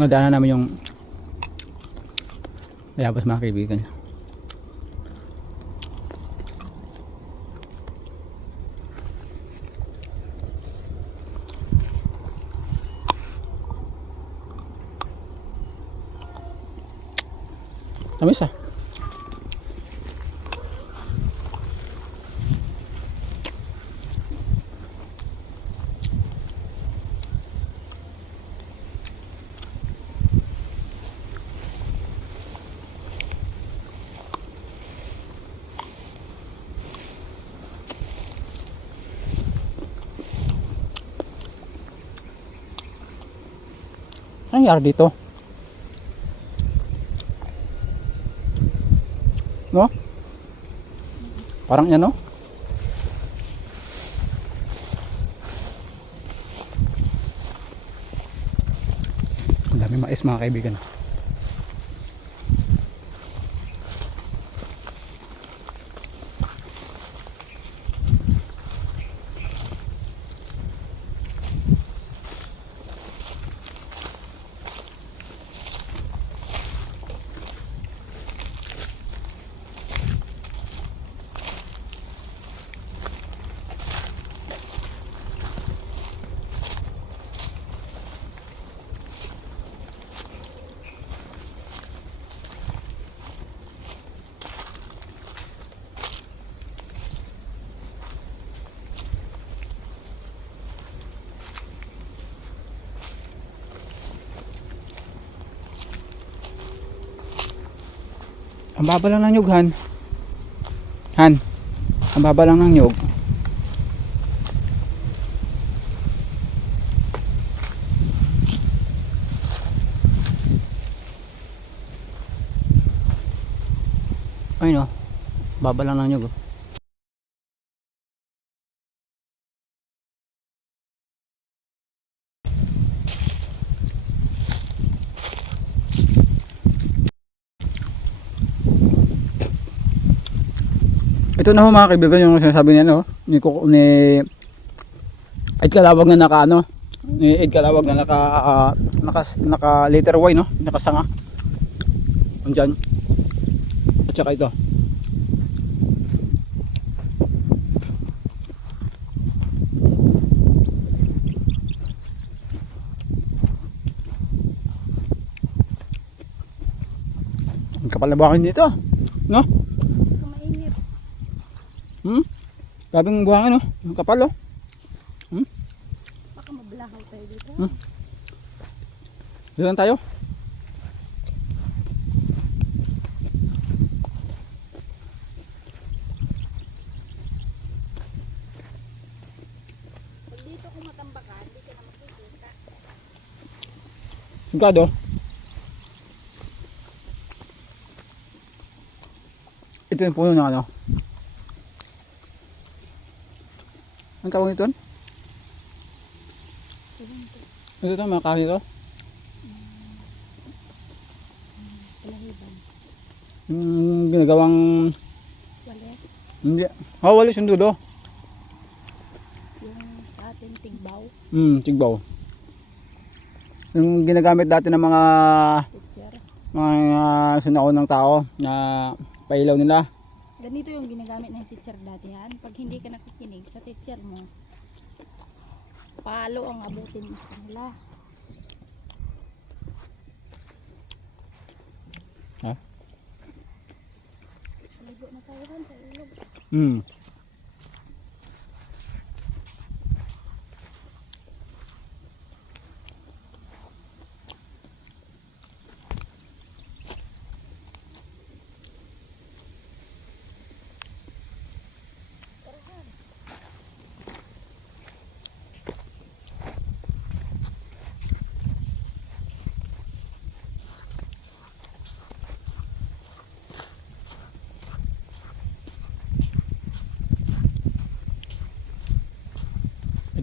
nadaanan namin yung Bayabas mga kaibigan. Tamis ah. Anong nangyari dito? No? Parang yan no? Ang dami mais mga kaibigan. Ang baba lang ng nyug, Han. Han, ang baba lang ng nyug. Ay no, baba lang ng nyug. Ito na ho mga kaibigan yung sinasabi niya no, ni Ed Kalawag na naka ano, ni Ed Kalawag na naka letter Y no, nakasanga. Andiyan. At saka ito. Ang kapal na buhangin dito, no? Grabing buhangin, no? Ang kapal, oh. Baka mablakaw tayo dito. Dito lang tayo. Pag dito kung matambakan, hindi ka na makikita. Sigado. Ito yung puno ng ano. Ang tawag ito? Ito ito, mga kahoy ito. Palahiban. Yung ginagawang... Walet. Hindi. Oh, walis yung dulo. Yung sa atin tigbaw. Tigbaw. Yung ginagamit dati ng mga Teacher. sinaunang tao na pailaw nila. Ganito yung ginagamit ng teacher dati yan. Pag hindi ka nakikinig sa teacher mo, palo ang abutin mo sa kanila. Ha? Ligo na tayo rin sa ilog.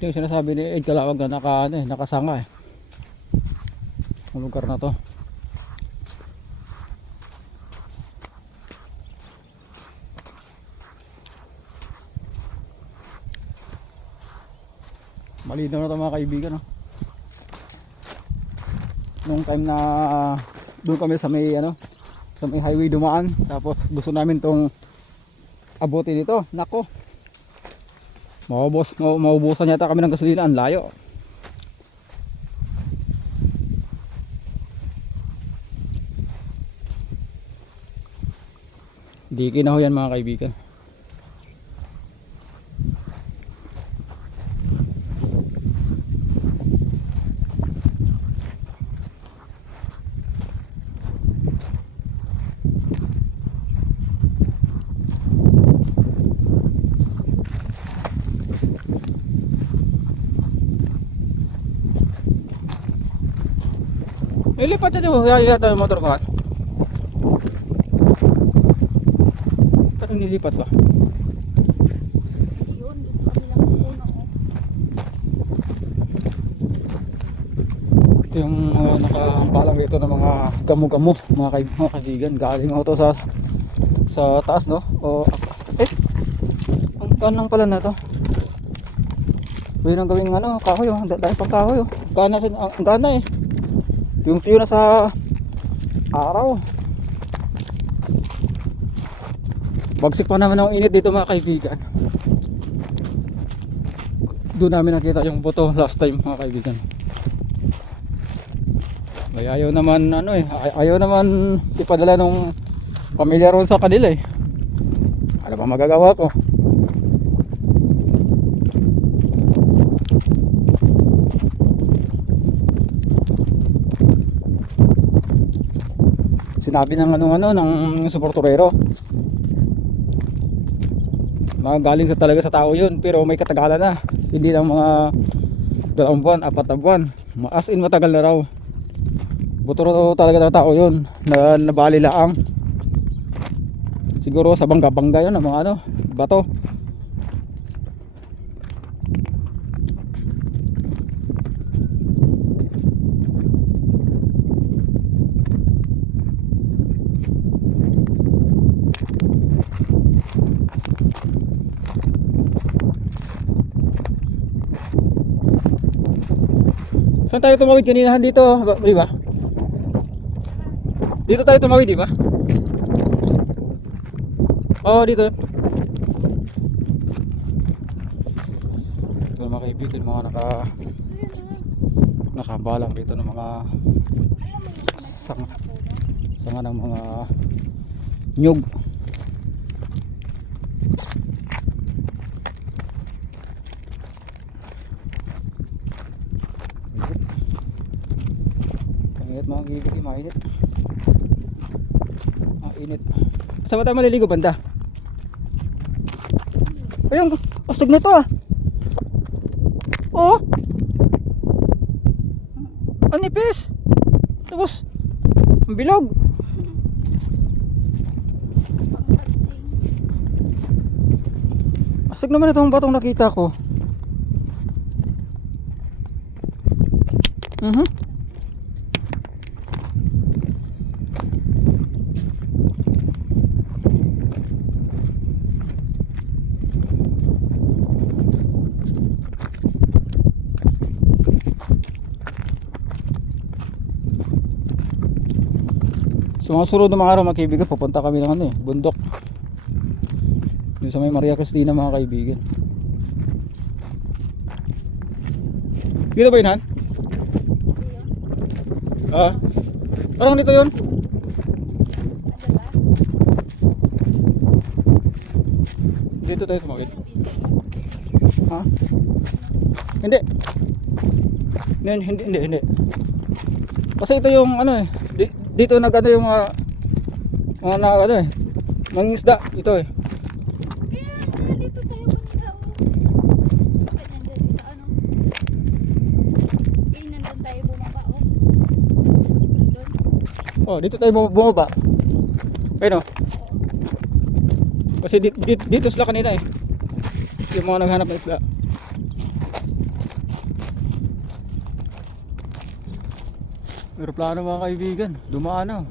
Ito yung sinasabi ni Ed Kalawag na nakasanga eh. Ang lugar na to. Malinaw na ito mga kaibigan. No? nung time na doon kami sa may ano, sa may highway dumaan, tapos gusto namin tong abuti dito. Nako, maubusan yata kami ng gasolina, ang layo. Di kinaho yan mga kaibigan. Nilipat niya yata yung motor ko. Parang nilipat ba? Yun, dun sa kabilang puno. Ito yung nakabalang rito ng mga gamo-gamo mga kaibigan. Galing ako to sa taas, no? O, ang kanang pala na to. Pwede nang gawing ano, kahoy, oh. Dahil pang kahoy, oh. Ang gana eh. Yung tiyo na sa araw. Bagsik pa naman ang init dito mga kaibigan. Doon namin nakita yung buto last time mga kaibigan. Ay, ayaw naman ano eh, ayaw naman ipadala nung pamilya ron sa kanila eh. Ano ba magagawa ko? Sinabi ng ng suporturero na galing sa talaga sa tao yun, pero may katagalan na, hindi lang mga 2 buwan, 4 buwan, as in matagal na raw. Buturo talaga ng tao yun na nabali laang, siguro sa bangga yun ng mga bato. Saan tayo tumawid kanina? Dito, di ba? Dito tayo tumawid, di ba? Oo, dito. Ito mga kaibigan, mga nakabalang dito ng mga sanga ng mga nyug. Mainit mga kaibigan, mainit. Init. Saan ba tayo maliligo banda? Ayun, astig na to ah. Oh. Ang nipis. Tapos ang bilog. Astig naman itong batong nakita ko. So mga sunod na mga araw mga kaibigan, pupunta kami ng bundok. Yung sa may Maria Cristina mga kaibigan. Dito ba yun, Han? Parang dito yun. Dito tayo tumawid. Ha? Hindi. Hindi. Kasi ito yung dito nagano yung mga mangingisda ito eh. Kaya dito tayo pumunta nandun sa nandun tayo bumaba nandun. Dito tayo bumaba. Ayun kasi dito sila kanina eh. Yung mga naghanap ng isda. Aeroplano mga kaibigan, dumaan na.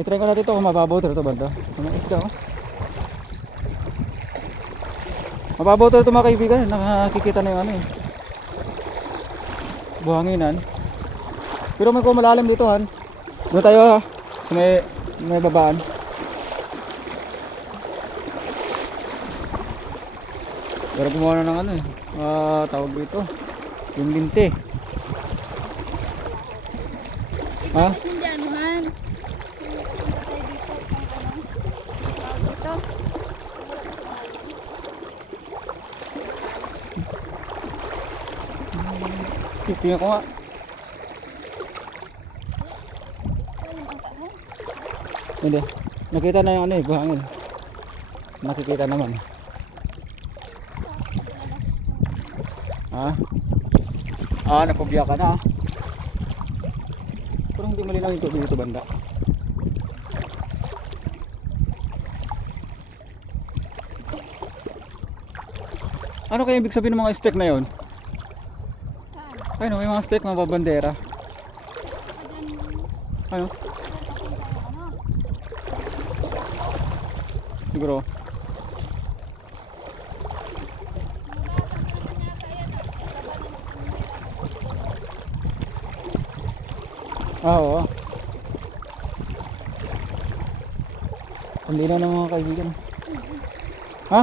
I-try ko natin ito kung mababaw ito banda. Ang isda oh. Mababaw ito mga kaibigan. Nakikita na yung ano eh. Buhanginan. Pero may kumalalim dito han. Doon tayo ha. So may babaan. Pero gumawa na ng ano eh. Tawag dito. Yung linti. Ha? Hindi anuhan. Punta tayo dito. Ang ano. Tawag dito. Tingnan ko nga. Ayun ang tahon. Hindi. Nakita na yung ano eh. Buhangin. Nakikita naman. Ha? Napubya ka na. Pero hindi malinaw yung tubig dito banda. Ano kaya ibig sabihin ng mga stick na yon? Saan? Ayun, may mga stick, mga babandera. Ano? Siguro. Oo. Hindi na ng mga kaibigan. Ha?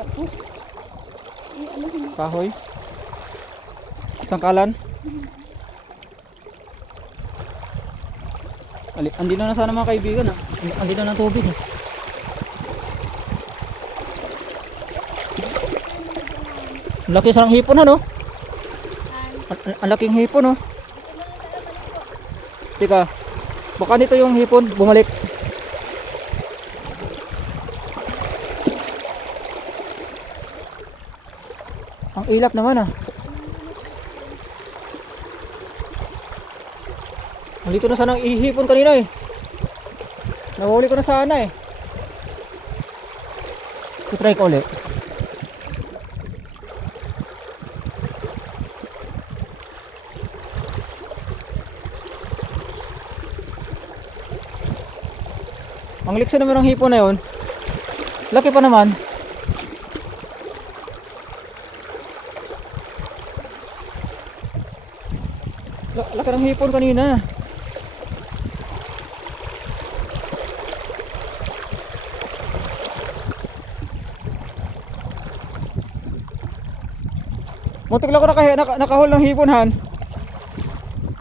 Lako. Ano hindi? Kahoy? Sangkalan? Andito na sana mga kaibigan. Andito na ng tubig. Laki sarang hipon ano? Ang laking hipon oh. Teka. Baka dito yung hipon bumalik. Ang ilap naman ah. Nandito na sana ang ihipon kanina eh. Nahuli ko na sana eh. Try ko ulit. Ang liksa naman ng hipon na yun. Laki pa naman. Laki ng hipon kanina. Muntik lang ko nakahol ng hipon han.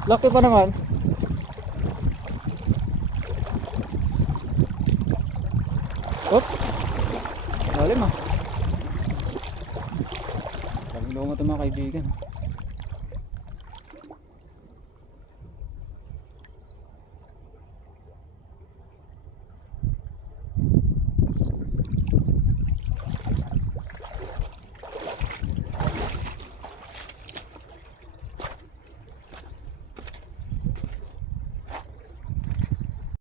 Laki pa naman. Op. Lalim ah. Sabi mo ito mga kaibigan.